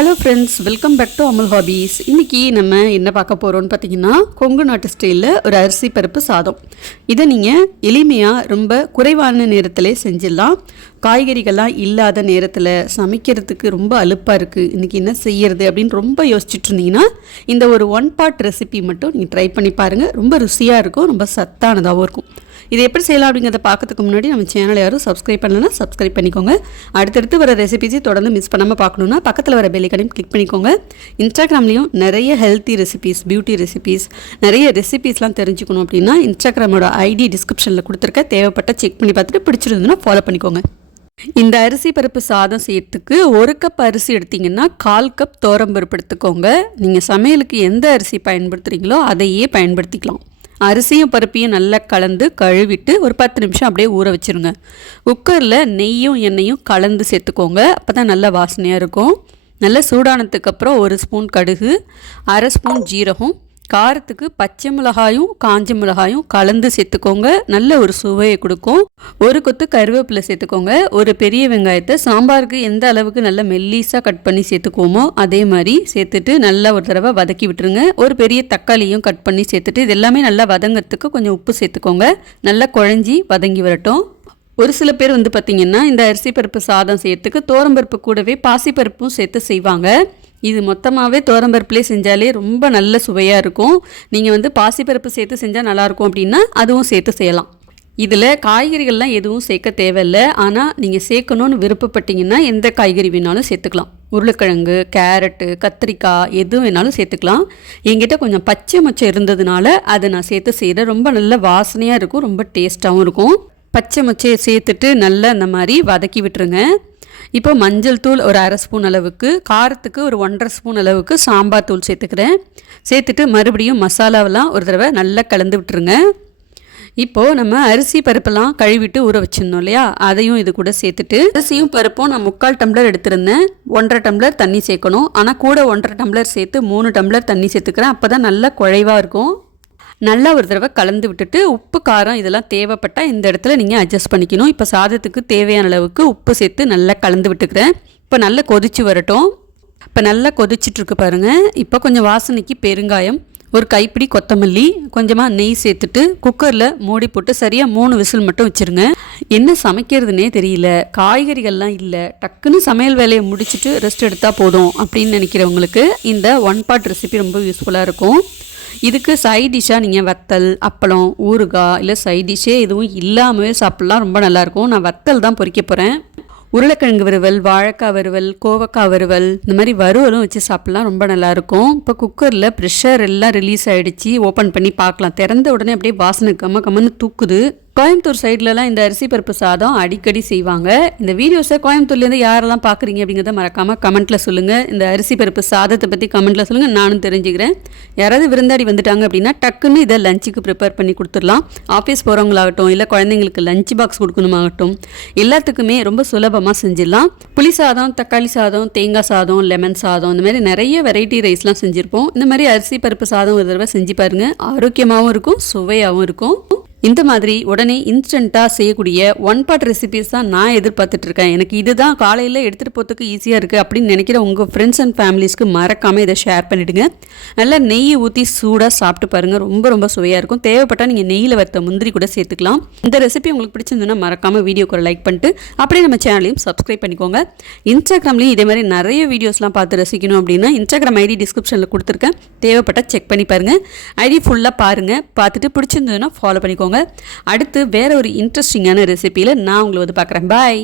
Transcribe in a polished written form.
Hello friends, welcome back to Amul hobbies. இன்றைக்கி நம்ம என்ன பார்க்க போகிறோம்னு பார்த்தீங்கன்னா, கொங்கு நாட்டு ஸ்டைலில் ஒரு அரிசி பருப்பு சாதம். இதை நீங்கள் எளிமையாக ரொம்ப குறைவான நேரத்தில் செஞ்சிடலாம். காய்கறிகள்லாம் இல்லாத நேரத்தில் சமைக்கிறதுக்கு ரொம்ப அலுப்பாக இருக்குது, இன்றைக்கி என்ன செய்யறது அப்படின்னு ரொம்ப யோசிச்சுட்டு இருந்தீங்கன்னா இந்த ஒரு 1 பார்ட் ரெசிபி மட்டும் நீங்கள் ட்ரை பண்ணி பாருங்கள். ரொம்ப ருசியாக இருக்கும், ரொம்ப சத்தானதாகவும் இருக்கும். இது எப்படி செய்யலாம் அப்படிங்கிறத பார்க்கறதுக்கு முன்னாடி நம்ம சேனலை யாரும் சப்ஸ்கிரைப் பண்ணலன்னா சப்ஸ்கிரைப் பண்ணிக்கோங்க. அடுத்தடுத்து வர ரெசிபிஸை தொடர்ந்து மிஸ் பண்ணாமல் பார்க்கணுன்னா பக்கத்தில் வர பெல் ஐகானையும் கிளிக் பண்ணிக்கோங்க. இன்ஸ்டாகிராம்லேயும் நிறைய ஹெல்த்தி ரெசிபீஸ், பியூட்டி ரெசிபீஸ், நிறைய ரெசிபீஸ்லாம் தெரிஞ்சுக்கணும் அப்படின்னா இன்ஸ்டாகிராமோட ஐடி டிஸ்கிரிப்ஷனில் கொடுத்துருக்க, தேவைப்பட்ட செக் பண்ணி பார்த்துட்டு பிடிச்சிருந்ததுன்னா ஃபாலோ பண்ணிக்கோங்க. இந்த அரிசி பருப்பு சாதம் செய்யறதுக்கு 1 கப் அரிசி எடுத்திங்கன்னா 1/4 கப் துவரம்பருப்பு எடுத்துக்கோங்க. நீங்கள் சமையலுக்கு எந்த அரிசி பயன்படுத்துகிறீங்களோ அதையே பயன்படுத்திக்கலாம். அரிசியும் பருப்பையும் நல்லா கலந்து கழுவிட்டு ஒரு 10 நிமிஷம் அப்படியே ஊற வச்சுருங்க. குக்கரில் நெய்யும் எண்ணெயும் கலந்து சேர்த்துக்கோங்க, அப்போ தான் நல்லா வாசனையாக இருக்கும். நல்லா சூடானதுக்கப்புறம் 1 ஸ்பூன் கடுகு, 1/2 ஸ்பூன் ஜீரகம், காரத்துக்கு பச்சை மிளகாயும் காஞ்ச மிளகாயும் கலந்து சேர்த்துக்கோங்க, நல்ல ஒரு சுவையை கொடுக்கும். 1 கொத்து கருவேப்பிலை சேர்த்துக்கோங்க. ஒரு பெரிய வெங்காயத்தை சாம்பாருக்கு எந்த அளவுக்கு நல்லா மெல்லிஸாக கட் பண்ணி சேர்த்துக்குவோமோ அதே மாதிரி சேர்த்துட்டு நல்லா ஒரு தடவை வதக்கி விட்டுருங்க. ஒரு பெரிய தக்காளியும் கட் பண்ணி சேர்த்துட்டு இது எல்லாமே நல்லா வதங்கிறதுக்கு கொஞ்சம் உப்பு சேர்த்துக்கோங்க. நல்லா குழஞ்சி வதங்கி வரட்டும். ஒரு சில பேர் பார்த்திங்கன்னா இந்த அரிசி பருப்பு சாதம் செய்யறதுக்கு தோரம்பருப்பு கூடவே பாசிப்பருப்பும் சேர்த்து செய்வாங்க. இது மொத்தமாகவே தோரம்பருப்புலேயே செஞ்சாலே ரொம்ப நல்ல சுவையாக இருக்கும். நீங்கள் பாசிப்பருப்பு சேர்த்து செஞ்சால் நல்லாயிருக்கும் அப்படின்னா அதுவும் சேர்த்து செய்யலாம். இதில் காய்கறிகள்லாம் எதுவும் சேர்க்க தேவையில்லை. ஆனால் நீங்கள் சேர்க்கணுன்னு விருப்பப்பட்டீங்கன்னா எந்த காய்கறி வேணாலும் சேர்த்துக்கலாம். உருளைக்கிழங்கு, கேரட்டு, கத்திரிக்காய் எது வேணாலும் சேர்த்துக்கலாம். என்கிட்ட கொஞ்சம் பச்சை மொச்சை இருந்ததுனால அதை நான் சேர்த்து செய்கிறேன். ரொம்ப நல்ல வாசனையாக இருக்கும், ரொம்ப டேஸ்ட்டாகவும் இருக்கும். பச்சை மொச்சையை சேர்த்துட்டு நல்லா அந்த மாதிரி வதக்கி விட்டுருங்க. இப்போ மஞ்சள் தூள் ஒரு 1/2 ஸ்பூன் அளவுக்கு, காரத்துக்கு ஒரு 1.5 ஸ்பூன் அளவுக்கு சாம்பார் தூள் சேர்த்துக்கிறேன். சேர்த்துட்டு மறுபடியும் மசாலாவெல்லாம் ஒரு தடவை நல்லா கலந்து விட்டுருங்க. இப்போது நம்ம அரிசி பருப்பெல்லாம் கழுவிட்டு ஊற வச்சிருந்தோம் இல்லையா, அதையும் இது கூட சேர்த்துட்டு, அரிசியும் பருப்பும் நான் 3/4 டம்ளர் எடுத்திருந்தேன். 1.5 டம்ளர் தண்ணி சேர்க்கணும். ஆனால் கூட 1.5 டம்ளர் சேர்த்து 3 டம்ளர் தண்ணி சேர்த்துக்கிறேன். அப்போ தான் நல்லா குழைவாக இருக்கும். நல்லா ஒரு தடவை கலந்து விட்டுட்டு உப்பு காரம் இதெல்லாம் தேவைப்பட்டால் இந்த இடத்துல நீங்கள் அட்ஜஸ்ட் பண்ணிக்கணும். இப்போ சாதத்துக்கு தேவையான அளவுக்கு உப்பு சேர்த்து நல்லா கலந்து விட்டுக்கிறேன். இப்போ நல்லா கொதிச்சு வரட்டும். இப்போ நல்லா கொதிச்சிட்ருக்கு பாருங்கள். இப்போ கொஞ்சம் வாசனைக்கு பெருங்காயம், ஒரு கைப்பிடி கொத்தமல்லி, கொஞ்சமாக நெய் சேர்த்துட்டு குக்கரில் மூடி போட்டு சரியாக 3 விசில் மட்டும் வச்சுருங்க. என்ன சமைக்கிறதுனே தெரியல, காய்கறிகள்லாம் இல்லை, டக்குன்னு சமையல் வேலையை முடிச்சுட்டு ரெஸ்ட் எடுத்தால் போதும் அப்படின்னு நினைக்கிறவங்களுக்கு இந்த 1 பார்ட் ரெசிபி ரொம்ப யூஸ்ஃபுல்லாக இருக்கும். இதுக்கு சைட் டிஷ்ஷாக நீங்கள் வத்தல், அப்பளம், ஊறுகாய் இல்லை சைட் டிஷ்ஷே எதுவும் இல்லாமவே சாப்பிட்லாம், ரொம்ப நல்லாயிருக்கும். நான் வத்தல் தான் பொரிக்க போகிறேன். உருளைக்கிழங்கு வறுவல், வாழைக்காய் வறுவல், கோவக்காய் வறுவல், இந்த மாதிரி வறுவலும் வச்சு சாப்பிட்லாம், ரொம்ப நல்லாயிருக்கும். இப்போ குக்கரில் ப்ரெஷர் எல்லாம் ரிலீஸ் ஆகிடுச்சு. ஓப்பன் பண்ணி பார்க்கலாம். திறந்த உடனே அப்படியே வாசனை கம்மன்னு தூக்குது. கோயம்புத்தூர் சைட்லலாம் இந்த அரிசி பருப்பு சாதம் அடிக்கடி செய்வாங்க. இந்த வீடியோஸை கோயம்புத்தூர்லேருந்து யாரெல்லாம் பார்க்குறீங்க அப்படிங்கிறத மறக்காமல் கமெண்ட்டில் சொல்லுங்கள். இந்த அரிசி பருப்பு சாதத்தை பற்றி கமெண்ட்டில் சொல்லுங்கள், நானும் தெரிஞ்சுக்கிறேன். யாராவது விருந்தாடி வந்துட்டாங்க அப்படின்னா டக்குன்னு இதை லஞ்சுக்கு ப்ரிப்பேர் பண்ணி கொடுத்துடலாம். ஆஃபீஸ் போகிறவங்களாகட்டும், இல்லை குழந்தைங்களுக்கு லஞ்ச் பாக்ஸ் கொடுக்கணுமாகட்டும், எல்லாத்துக்குமே ரொம்ப சுலபமாக செஞ்சிடலாம். புளி சாதம், தக்காளி சாதம், தேங்காய் சாதம், லெமன் சாதம், இந்த மாதிரி நிறைய வெரைட்டி ரைஸ்லாம் செஞ்சுருப்போம். இந்த மாதிரி அரிசி பருப்பு சாதம் ஒரு தடவை செஞ்சு பாருங்கள். ஆரோக்கியமாகவும் இருக்கும், சுவையாகவும் இருக்கும். இந்த மாதிரி உடனே இன்ஸ்டண்ட்டாக செய்யக்கூடிய 1 பார்ட் ரெசிபீஸ் தான் நான் எதிர்பார்த்துட்ருக்கேன். எனக்கு இதுதான் காலையில் எடுத்துகிட்டு போகிறதுக்கு ஈஸியாக இருக்குது அப்படின்னு நினைக்கிற உங்கள் ஃப்ரெண்ட்ஸ் அண்ட் ஃபேமிலிஸ்க்கு மறக்காமல் இதை ஷேர் பண்ணிவிடுங்க. நல்லா நெய் ஊற்றி சூடாக சாப்பிட்டு பாருங்கள், ரொம்ப சுவையாக இருக்கும். தேவைப்பட்டால் நீங்கள் நெய்யில் வறுத்த முந்திரி கூட சேர்த்துக்கலாம். இந்த ரெசிபி உங்களுக்கு பிடிச்சிருந்ததுன்னா மறக்காமல் வீடியோக்கு ஒரு லைக் பண்ணிட்டு அப்படியே நம்ம சேனலையும் சப்ஸ்கிரைப் பண்ணிக்கோங்க. இன்ஸ்டாகிராம்லேயும் இதே மாதிரி நிறைய வீடியோஸ்லாம் பார்த்து ரசிக்கணும் அப்படின்னா இன்ஸ்டாகிராம் ஐடி டிஸ்கிரிப்ஷனில் கொடுத்துருக்கேன், தேவைப்பட்டால் செக் பண்ணி பாருங்கள். ஐடி ஃபுல்லாக பாருங்கள், பார்த்துட்டு பிடிச்சிருந்ததுன்னா ஃபாலோ பண்ணிக்கோங்க. அடுத்து வேற ஒரு இன்ட்ரெஸ்டிங்கான ரெசிபியில் நான் உங்களை பார்க்குறேன். பாய்.